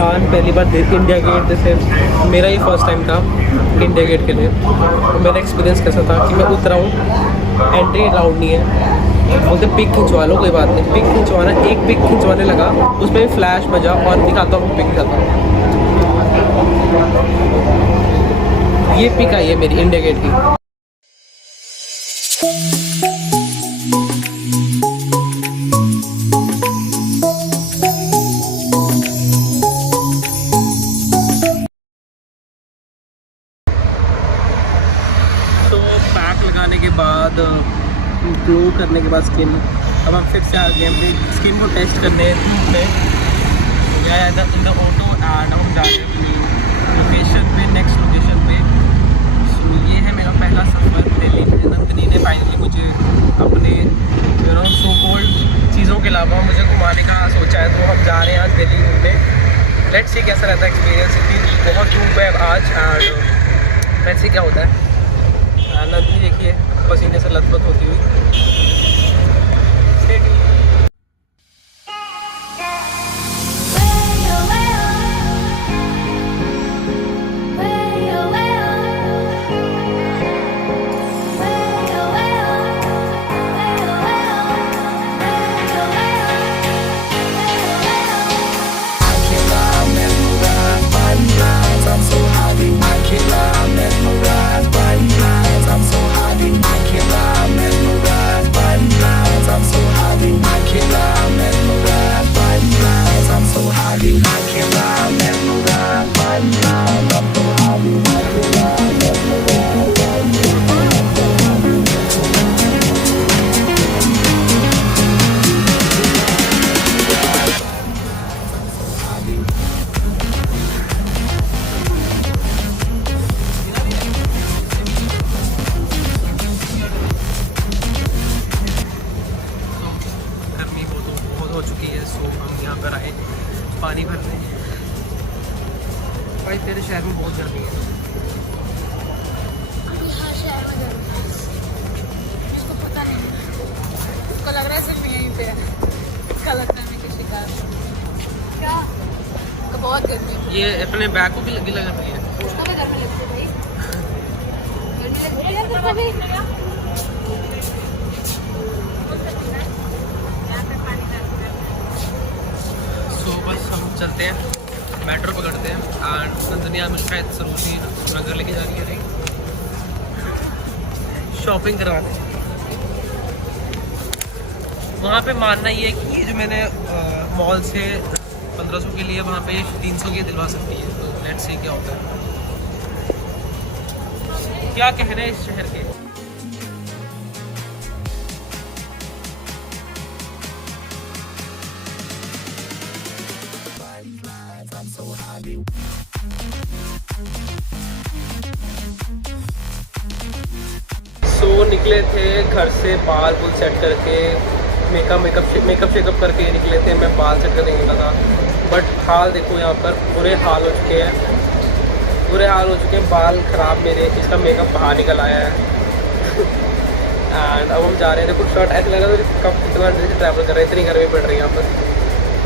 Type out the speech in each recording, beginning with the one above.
खान पहली बार India gate जैसे मेरा ही फर्स्ट टाइम था इंडिया गेट के लिए। तो मेरा एक्सपीरियंस कैसा था कि मैं उतरा हूँ, एंट्री अलाउड नहीं है, बोलते पिक खिंचवा लो, कोई बात नहीं। पिक खिंचवाना, एक पिक खिंचवाने लगा, उसमें फ्लैश बजा और दिखाता हूँ पिक दिखाता हूँ। ये पिक आई है मेरी इंडिया गेट की। लगाने के बाद ग्लो करने के बाद स्किन, अब हम फिर से आ गए अपनी स्किन को टेस्ट करने में इन द ऑटो एंड हम जा रहे हैं अपनी लोकेशन पे, नेक्स्ट लोकेशन पे। सो ये है मेरा पहला सफ़र दिल्ली में। नंदनी ने फाइनली मुझे अपने सो कॉल्ड चीज़ों के अलावा मुझे घुमाने का सोचा है, तो हम जा रहे हैं आज दिल्ली घूमने। लेट्स सी कैसा रहता है एक्सपीरियंस। बहुत धूप है आज एंड लेट्स सी क्या होता है। नंदनी देखिए पसीने से लथपथ होती हुई। हो चुकी है, सो हम यहाँ पर आए पानी भरने। भाई तेरे शहर में बहुत गर्मी है। हर शहर में गर्मी है, मुझको पता नहीं, उसको लग रहा है सिर्फ यहीं पे है, इसका लगता है मेरे शिकार क्या तो बहुत गर्मी है। ये अपने बैग को भी लगी लग रही है। उसको भी गर्मी लगती है भाई, गर्मी लगती है उसको भी। बस हम चलते हैं, मेट्रो पकड़ते हैं एंड नंदनिया में शायद सरोजनी नगर लेके जा रही है, नहीं शॉपिंग करवाने। वहाँ पे मानना ये है कि ये जो मैंने मॉल से 1500 के लिए वहाँ पे 300 के दिलवा सकती है। तो लेट्स सी क्या होता है। क्या कहने इस शहर के। सो निकले थे घर से बाल बुल सेट करके, मेकअप शेकअप करके निकले थे। मैं बाल सेट करके निकला था, बट हाल देखो यहाँ पर बुरे हाल हो चुके हैं, बाल ख़राब मेरे, इसका मेकअप बाहर निकल आया है। एंड अब हम जा रहे हैं, देखो शर्ट ऐसे लगा तो कब कितना देर से ट्रैवल कर रहे हैं, इतनी गर्मी पड़ रही है यहाँ पर।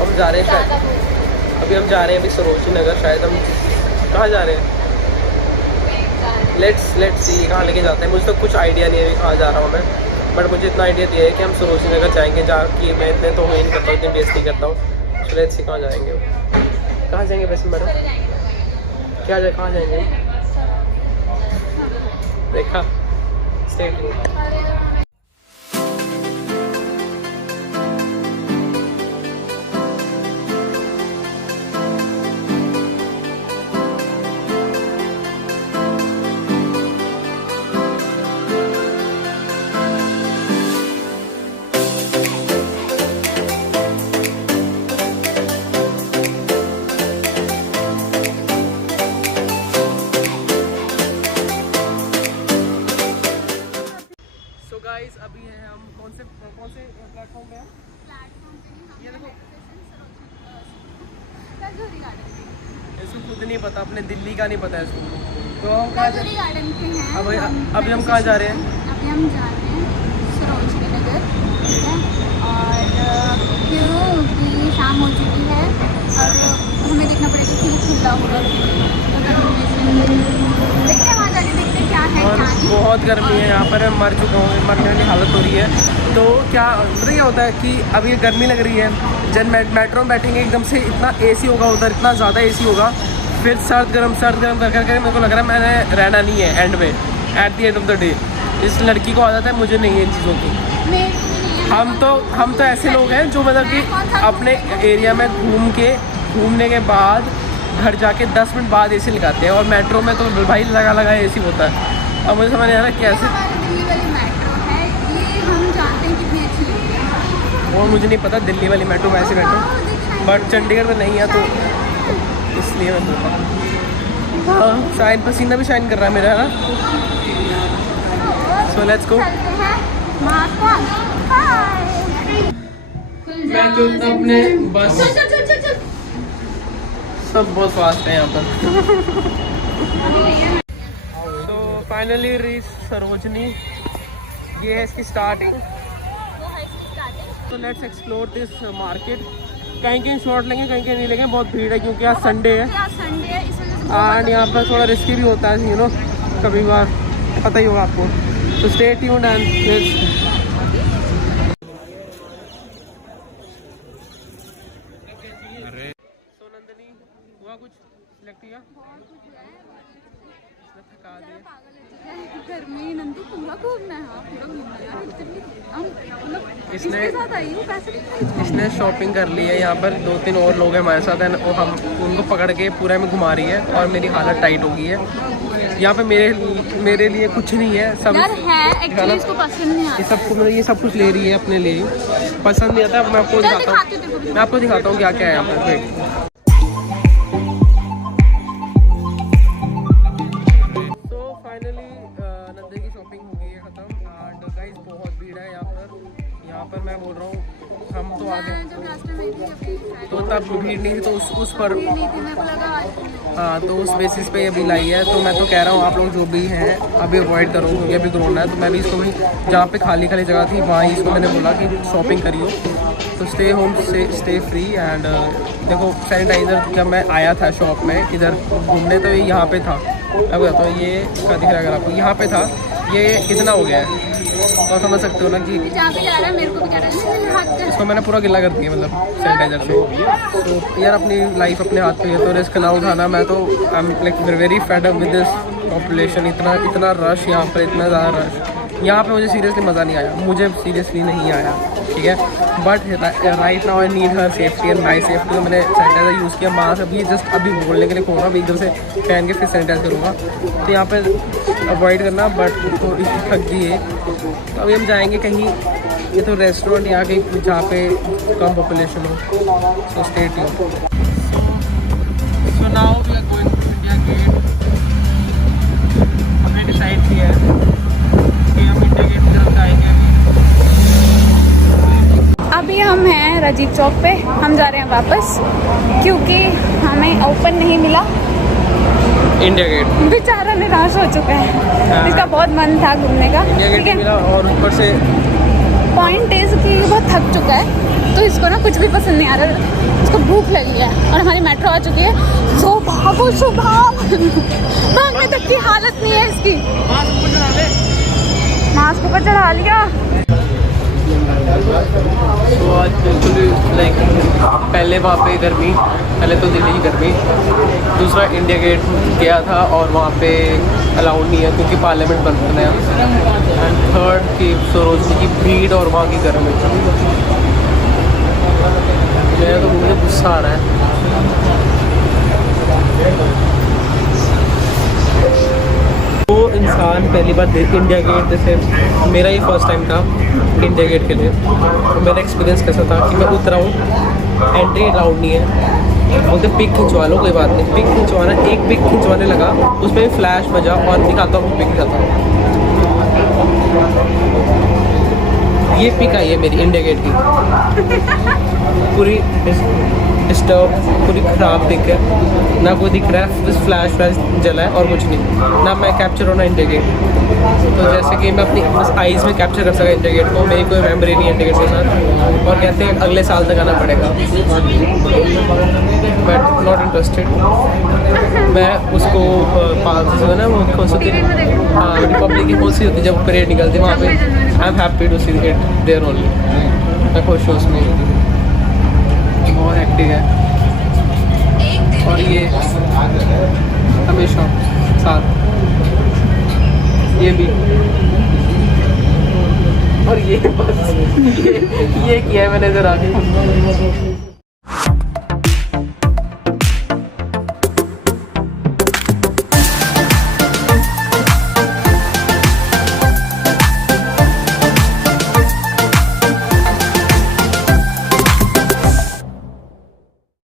हम जा रहे हैं शायद, अभी हम जा रहे हैं अभी सरोजनी नगर। शायद हम कहाँ जा रहे हैं, लेट्स सी कहाँ लेके जाते हैं। मुझे तो कुछ आइडिया नहीं है अभी कहाँ जा रहा हूँ मैं, बट मुझे इतना आइडिया दिया है कि हम सरोजनी नगर जाएंगे, जहाँ मैं इतने तो नहीं करता हूँ, इतनी बेइज्जती करता हूँ। सो लेट्स सी कहाँ जाएंगे, कहाँ जाएंगे वैसे मैडम, क्या जाए कहाँ जाएंगे। देखा स्टे ट्यून्ड। गाइस अभी है हम कौन से प्लेटफॉर्म पे हैं? ये देखो इसको खुद नहीं पता, अपने दिल्ली का नहीं पता इसको। तो हम कहाँ जा रहे हैं? अभी हम कहाँ जा रहे हैं? अभी हम जा रहे हैं सरोजनी नगर, ठीक है। और क्योंकि शाम हो चुकी है और हमें देखना पड़ेगा कि वो खुला होगा। देखते हैं वहाँ जाके, देखते हैं क्या है और क्या नहीं। बहुत गर्मी है यहाँ पर, मैं मर चुका हूँ, मरने वाली हालत हो रही है। तो क्या पता क्या होता है कि अभी गर्मी लग रही है, जब मेट्रो में बैठेंगे एकदम से इतना एसी होगा उधर, इतना ज़्यादा एसी होगा, फिर सर्द गर्म कर करके मेरे को लग रहा है मैंने रहना नहीं है एंड में, at the end of the day. इस लड़की को आदत है, मुझे नहीं है इन चीज़ों की। हम तो ऐसे लोग हैं जो मतलब कि अपने एरिया में घूमने के बाद घर जाके 10 मिनट बाद एसी लगाते हैं, और मेट्रो में तो भाई लगा एसी होता है। अब मुझे समझ नहीं आ रहा कैसे। हमारी दिल्ली वाली मेट्रो है, ये हम जानते हैं कितनी अच्छी लगती है। और मुझे नहीं पता दिल्ली वाली मेट्रो वैसी मेट्रो, बट चंडीगढ़ में नहीं है तो इसलिए मैं बोल रहा हूँ। हाँ, शाइन पसीना भी शाइन कर रहा है मेरा, है ना। So let's go. मैं तो अपने बस सब बहुत फास्ट है यहाँ पर। तो फाइनली रीच सरोजनी, ये है इसकी स्टार्टिंग। तो लेट्स एक्सप्लोर दिस मार्केट। कहीं शॉर्ट लेंगे, कहीं नहीं लेंगे, बहुत भीड़ है क्योंकि आज संडे है एंड यहाँ पर थोड़ा रिस्की भी होता है, यू नो, कभी बार पता ही होगा आपको। तो स्टे ट्यून्ड एंड प्लीज। कुछ सिलेक्ट किया, थका दिया। गर्मी नंदू पूरा घूमना है। हाँ, पूरा घूमना है यार, मतलब इसने इसके साथ आई हूँ, पैसे नहीं। इसने शॉपिंग कर ली है। यहाँ पर 2-3 और लोग हैं हमारे साथ हैं, और हम उनको पकड़ के पूरा में घुमा रही है और मेरी हालत टाइट हो गई है। यहाँ पे मेरे लिए कुछ नहीं है, सब यार है एक्चुअली, इसको पसंद नहीं आता। ये सब कुछ ले रही है अपने लिए, पसंद नहीं आता। मैं आपको दिखाता हूँ क्या क्या है यहाँ पर। यहाँ पर मैं बोल रहा हूँ, हम तो आगे तो तब भीड़ नहीं थी, तो उस पर हाँ, तो उस बेसिस पे अभी लाई है। तो मैं तो कह रहा हूँ आप लोग जो भी हैं अभी अवॉइड करो, क्योंकि अभी कोरोना है। तो मैं भी इसको भी, जहाँ पे खाली जगह थी वहाँ ही इसको मैंने बोला कि शॉपिंग करियो। तो stay home, stay free and देखो सैनिटाइज़र। जब मैं आया था शॉप में इधर घूमने, तो ये यहाँ पे था। अब बताता हूँ, ये क्या दिख रहा है अगर आपको, यहाँ पे था, ये इतना हो गया है। तो समझ सकते हो ना कि इसको मैंने पूरा गिला कर दिया, मतलब सैनिटाइजर से। तो यार अपनी लाइफ अपने हाथ पे है, तो रिस्क ना उठाना। मैं तो I am like very fed up with this population. इतना रश यहाँ पर, इतना ज़्यादा रश यहाँ पे। मुझे सीरियसली मज़ा नहीं आया, मुझे सीरियसली नहीं आया, ठीक है। But right now I need her safety and my safety. तो मैंने सैनिटाइज़र यूज़ किया, मास्क अभी जस्ट अभी बोलने के लिए खोल रहा हूँ, अभी एकदम से पहन के फिर सैनिटाइज करूँगा। तो यहाँ पे अवॉइड करना, बट थोड़ी थक गई है। तो अभी हम जाएंगे कहीं, ये तो रेस्टोरेंट यहाँ के जहाँ पे कम पॉपुलेशन हो। So stay tuned. So now we are going to India gate. हमने डिसाइड किया है कि हम इंडिया गेट की तरफ जाएंगे। अभी हम हैं राजीव चौक पे, हम जा रहे हैं वापस क्योंकि हमें ओपन नहीं मिला। इंडिया गेट बेचारा निराश हो चुका है, इसका बहुत मन था घूमने का। इंडिया गेट मिला, और ऊपर से पॉइंट इज कि ये बहुत थक चुका है, तो इसको ना कुछ भी पसंद नहीं आ रहा, इसको भूख लगी है। और हमारी मेट्रो आ चुकी है। सो भागो भागने तक की हालत नहीं है इसकी। मास्क ऊपर चढ़ा लिया। तो आज बिल्कुल लाइक पहले वहाँ पे गर्मी, पहले तो दिल्ली की गर्मी, दूसरा इंडिया गेट गया था और वहाँ पे अलाउड नहीं है क्योंकि पार्लियामेंट बंद करना है। एंड थर्ड की सरोजनी की भीड़ और वहाँ की गर्मी। मेरा तो मुझे गुस्सा आ रहा है। वो इंसान पहली बार इंडिया गेट, जैसे मेरा ये फर्स्ट टाइम था इंडिया गेट के लिए, तो मेरा एक्सपीरियंस कैसा था कि मैं उतरा हूँ, एंट्री अलाउड नहीं है, बोलते पिक खिंचवा लो, कोई बात नहीं। पिक खिंचवाना, एक पिक खिंचवाने लगा, उसमें भी फ्लैश बजा और दिखाता हूँ पिक दिखाता हूँ। ये पिक आई है मेरी इंडिया गेट की पूरी। डिस्टर्ब, पूरी ख़राब दिख है, ना कोई दिख रहा है, बस फ्लैश जला है और कुछ नहीं, ना मैं कैप्चर होना इंडिकेट। तो जैसे कि मैं अपनी बस आइज़ में कैप्चर कर सका इंडिकेट को, मेरी कोई मेमोरी नहीं है इंडिकेट के साथ, और कहते हैं अगले साल तक आना पड़ेगा, बट नॉट इंटरेस्टेड। मैं उसको जो है ना वो कौन सी होती है, हाँ रिपब्लिक की कौन सी होती है जब परेड निकलती है वहाँ पे, I am happy to see it there only, मैं खुश हूँ उसमें, बहुत हेक्टिक है। और ये हमेशा साथ ये भी, और ये बस ये किया है मैंने ज़रा